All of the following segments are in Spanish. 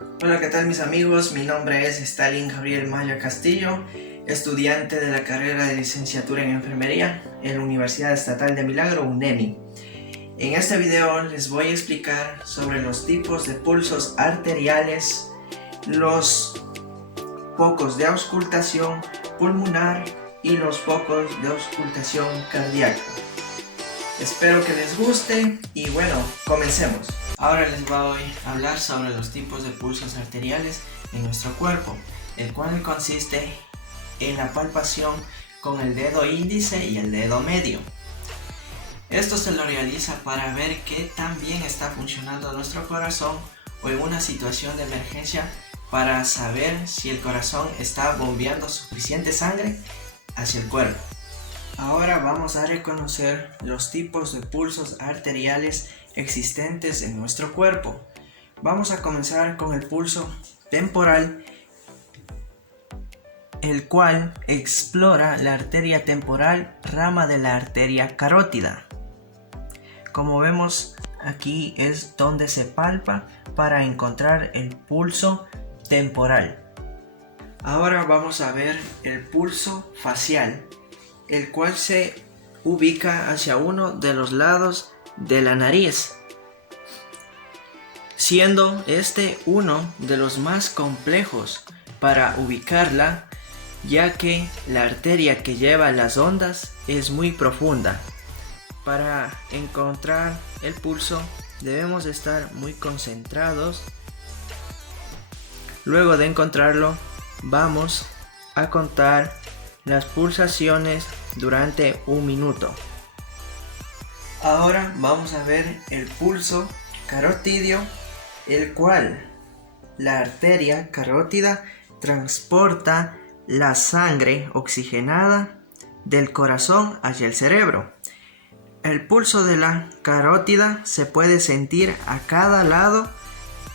Hola, ¿qué tal mis amigos? Mi nombre es Stalin Gabriel Maya Castillo, estudiante de la carrera de licenciatura en enfermería en la Universidad Estatal de Milagro, UNEMI. En este video les voy a explicar sobre los tipos de pulsos arteriales, los focos de auscultación pulmonar y los focos de auscultación cardíaca. Espero que les guste y bueno, comencemos. Ahora les voy a hablar sobre los tipos de pulsos arteriales en nuestro cuerpo, el cual consiste en la palpación con el dedo índice y el dedo medio. Esto se lo realiza para ver qué tan bien está funcionando nuestro corazón o en una situación de emergencia para saber si el corazón está bombeando suficiente sangre hacia el cuerpo. Ahora vamos a reconocer los tipos de pulsos arteriales existentes en nuestro cuerpo. Vamos a comenzar con el pulso temporal, el cual explora la arteria temporal, rama de la arteria carótida. Como vemos, aquí es donde se palpa para encontrar el pulso temporal. Ahora vamos a ver el pulso facial, el cual se ubica hacia uno de los lados de la nariz, siendo este uno de los más complejos para ubicarla, ya que la arteria que lleva las ondas es muy profunda. Para encontrar el pulso debemos estar muy concentrados. Luego de encontrarlo, vamos a contar las pulsaciones durante un minuto. Ahora vamos a ver el pulso carotidio, el cual la arteria carótida transporta la sangre oxigenada del corazón hacia el cerebro. El pulso de la carótida se puede sentir a cada lado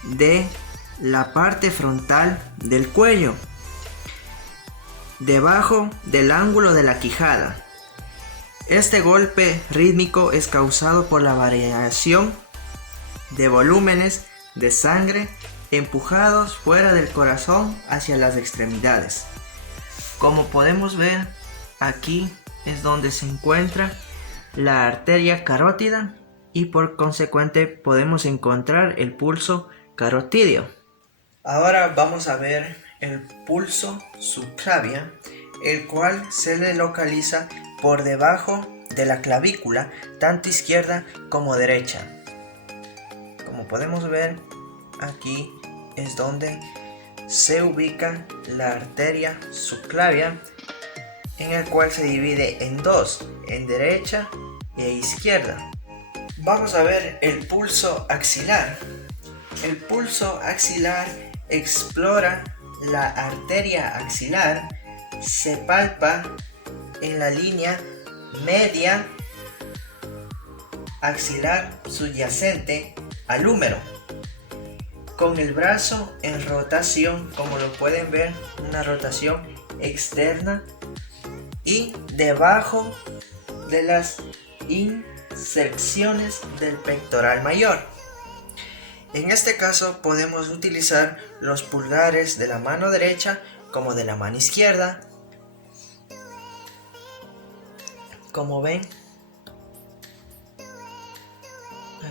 de la parte frontal del cuello, debajo del ángulo de la quijada. Este golpe rítmico es causado por la variación de volúmenes de sangre empujados fuera del corazón hacia las extremidades. Como podemos ver, aquí es donde se encuentra la arteria carótida y por consecuente podemos encontrar el pulso carotidio. Ahora vamos a ver el pulso subclavia, el cual se le localiza por debajo de la clavícula, tanto izquierda como derecha. Como podemos ver, aquí es donde se ubica la arteria subclavia, en el cual se divide en dos, en derecha e izquierda. Vamos a ver el pulso axilar. El pulso axilar explora la arteria axilar, se palpa en la línea media axilar subyacente al húmero, con el brazo en rotación, como lo pueden ver, una rotación externa y debajo de las inserciones del pectoral mayor. En este caso podemos utilizar los pulgares de la mano derecha como de la mano izquierda. Como ven,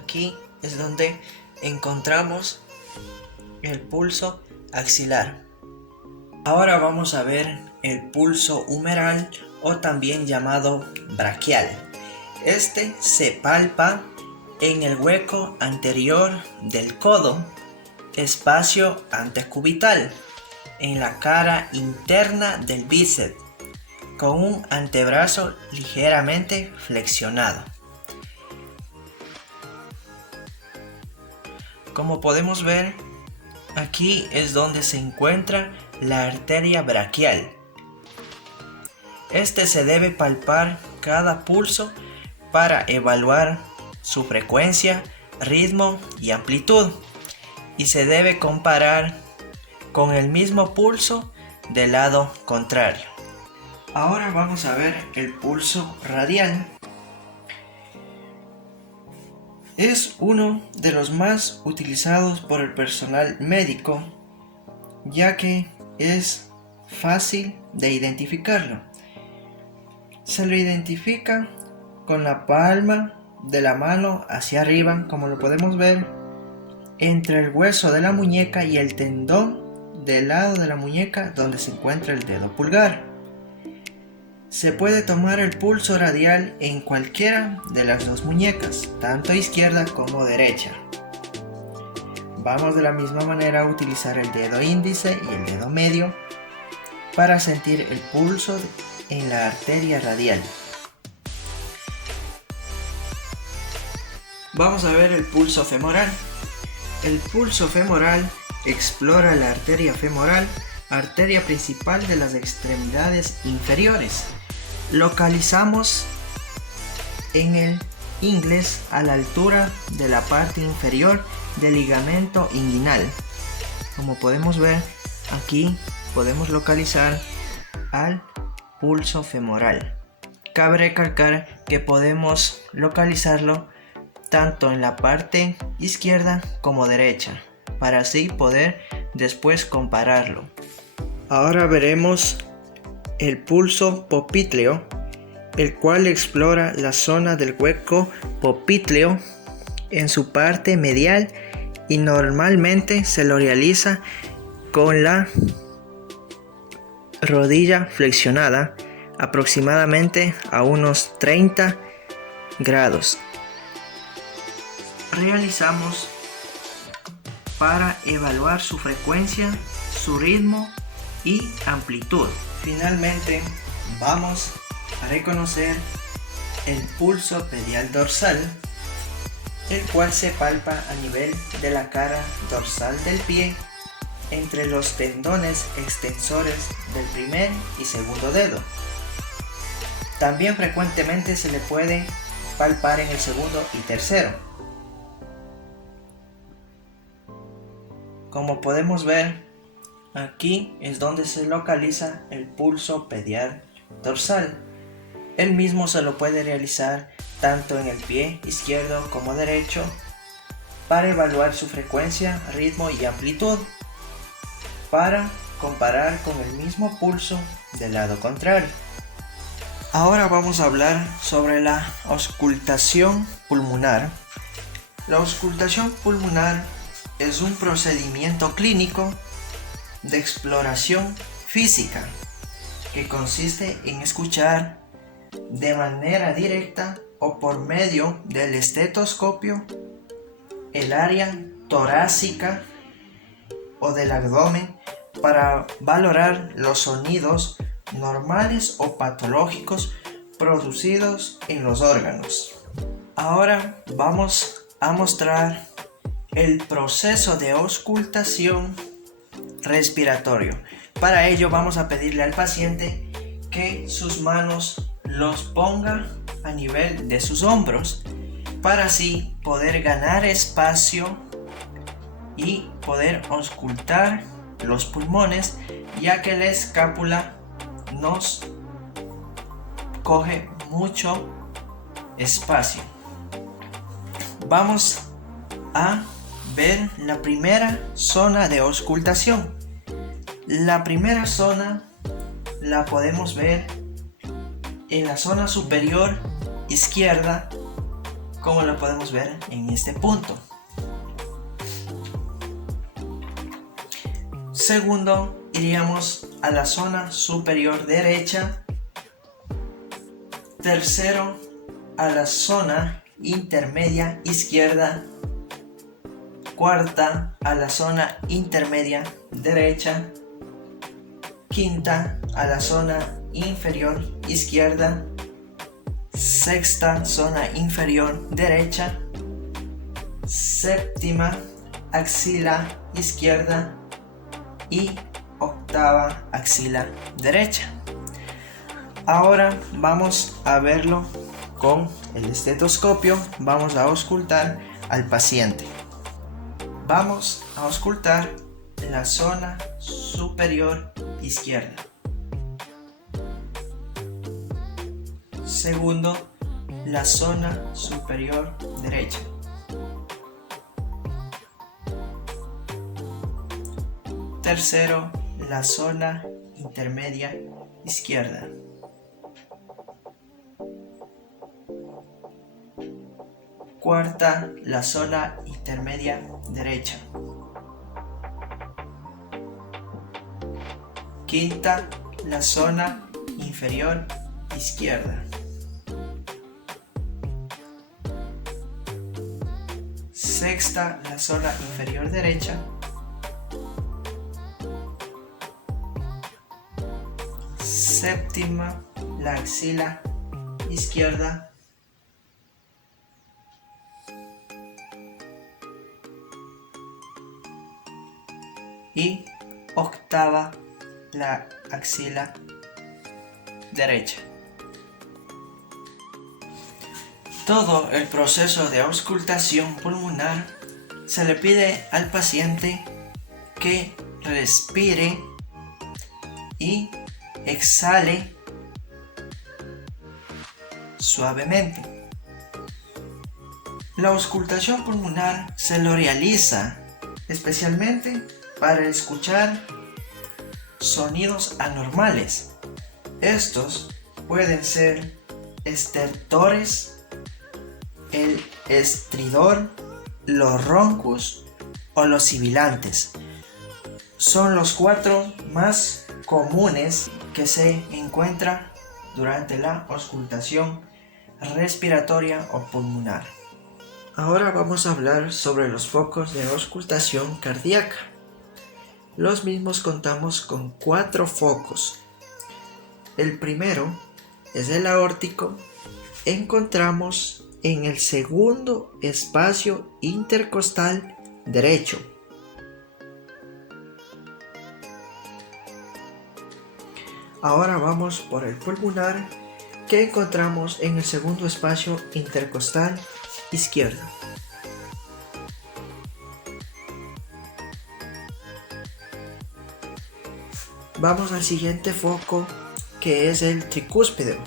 aquí es donde encontramos el pulso axilar. Ahora vamos a ver el pulso humeral o también llamado braquial. Este se palpa en el hueco anterior del codo, espacio antecubital, en la cara interna del bíceps, con un antebrazo ligeramente flexionado. Como podemos ver, aquí es donde se encuentra la arteria braquial. Este se debe palpar cada pulso para evaluar su frecuencia, ritmo y amplitud, y se debe comparar con el mismo pulso del lado contrario. Ahora vamos a ver el pulso radial. Es uno de los más utilizados por el personal médico, ya que es fácil de identificarlo. Se lo identifica con la palma de la mano hacia arriba, como lo podemos ver, entre el hueso de la muñeca y el tendón del lado de la muñeca donde se encuentra el dedo pulgar. Se puede tomar el pulso radial en cualquiera de las dos muñecas, tanto izquierda como derecha. Vamos de la misma manera a utilizar el dedo índice y el dedo medio para sentir el pulso en la arteria radial. Vamos a ver el pulso femoral. El pulso femoral explora la arteria femoral, arteria principal de las extremidades inferiores. Localizamos en el inglés a la altura de la parte inferior del ligamento inguinal. Como podemos ver, aquí podemos localizar al pulso femoral. Cabe recalcar que podemos localizarlo tanto en la parte izquierda como derecha, para así poder después compararlo. Ahora veremos el pulso popliteo, el cual explora la zona del hueco popliteo en su parte medial y normalmente se lo realiza con la rodilla flexionada aproximadamente a unos 30 grados. Realizamos para evaluar su frecuencia, su ritmo y amplitud. Finalmente vamos a reconocer el pulso pedial dorsal, el cual se palpa a nivel de la cara dorsal del pie entre los tendones extensores del primer y segundo dedo. También frecuentemente se le puede palpar en el segundo y tercero. Como podemos ver, aquí es donde se localiza el pulso pedial dorsal. El mismo se lo puede realizar tanto en el pie izquierdo como derecho para evaluar su frecuencia, ritmo y amplitud, para comparar con el mismo pulso del lado contrario. Ahora vamos a hablar sobre la auscultación pulmonar. La auscultación pulmonar es un procedimiento clínico de exploración física que consiste en escuchar de manera directa o por medio del estetoscopio el área torácica o del abdomen para valorar los sonidos normales o patológicos producidos en los órganos. Ahora vamos a mostrar el proceso de auscultación respiratorio. Para ello vamos a pedirle al paciente que sus manos los ponga a nivel de sus hombros para así poder ganar espacio y poder auscultar los pulmones, ya que la escápula nos coge mucho espacio. Vamos a ver la primera zona de auscultación. La primera zona la podemos ver en la zona superior izquierda, como la podemos ver en este punto. Segundo, iríamos a la zona superior derecha. Tercero, a la zona intermedia izquierda. Cuarta, a la zona intermedia derecha. Quinta, a la zona inferior izquierda. Sexta, zona inferior derecha. Séptima, axila izquierda. Y octava, axila derecha. Ahora vamos a verlo con el estetoscopio. Vamos a auscultar al paciente. Vamos a auscultar la zona superior izquierda. Segundo, la zona superior derecha. Tercero, la zona intermedia izquierda. Cuarta, la zona intermedia derecha. Quinta, la zona inferior izquierda. Sexta, la zona inferior derecha. Séptima, la axila izquierda. Y octava, la axila derecha. Todo el proceso de auscultación pulmonar se le pide al paciente que respire y exhale suavemente. La auscultación pulmonar se lo realiza especialmente para escuchar sonidos anormales. Estos pueden ser estertores, el estridor, los roncos o los sibilantes. Son los 4 más comunes que se encuentran durante la auscultación respiratoria o pulmonar. Ahora vamos a hablar sobre los focos de auscultación cardíaca. Los mismos contamos con 4 focos. El primero es el aórtico. Encontramos en el segundo espacio intercostal derecho. Ahora vamos por el pulmonar, que encontramos en el segundo espacio intercostal izquierdo. Vamos al siguiente foco, que es el tricúspide,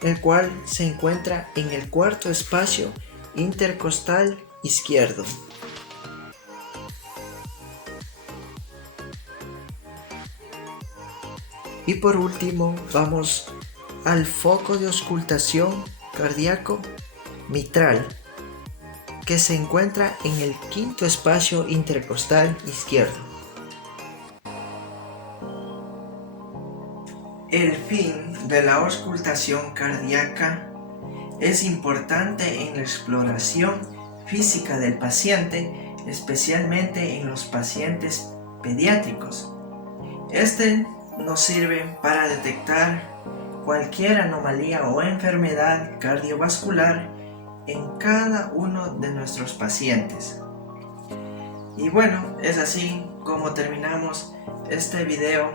el cual se encuentra en el cuarto espacio intercostal izquierdo. Y por último vamos al foco de auscultación cardíaco mitral, que se encuentra en el quinto espacio intercostal izquierdo. El fin de la auscultación cardíaca es importante en la exploración física del paciente, especialmente en los pacientes pediátricos. Este nos sirve para detectar cualquier anomalía o enfermedad cardiovascular en cada uno de nuestros pacientes. Y bueno, es así como terminamos este video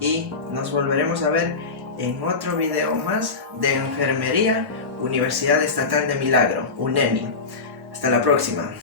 y nos volveremos a ver en otro video más de Enfermería Universidad Estatal de Milagro, UNEMI. Hasta la próxima.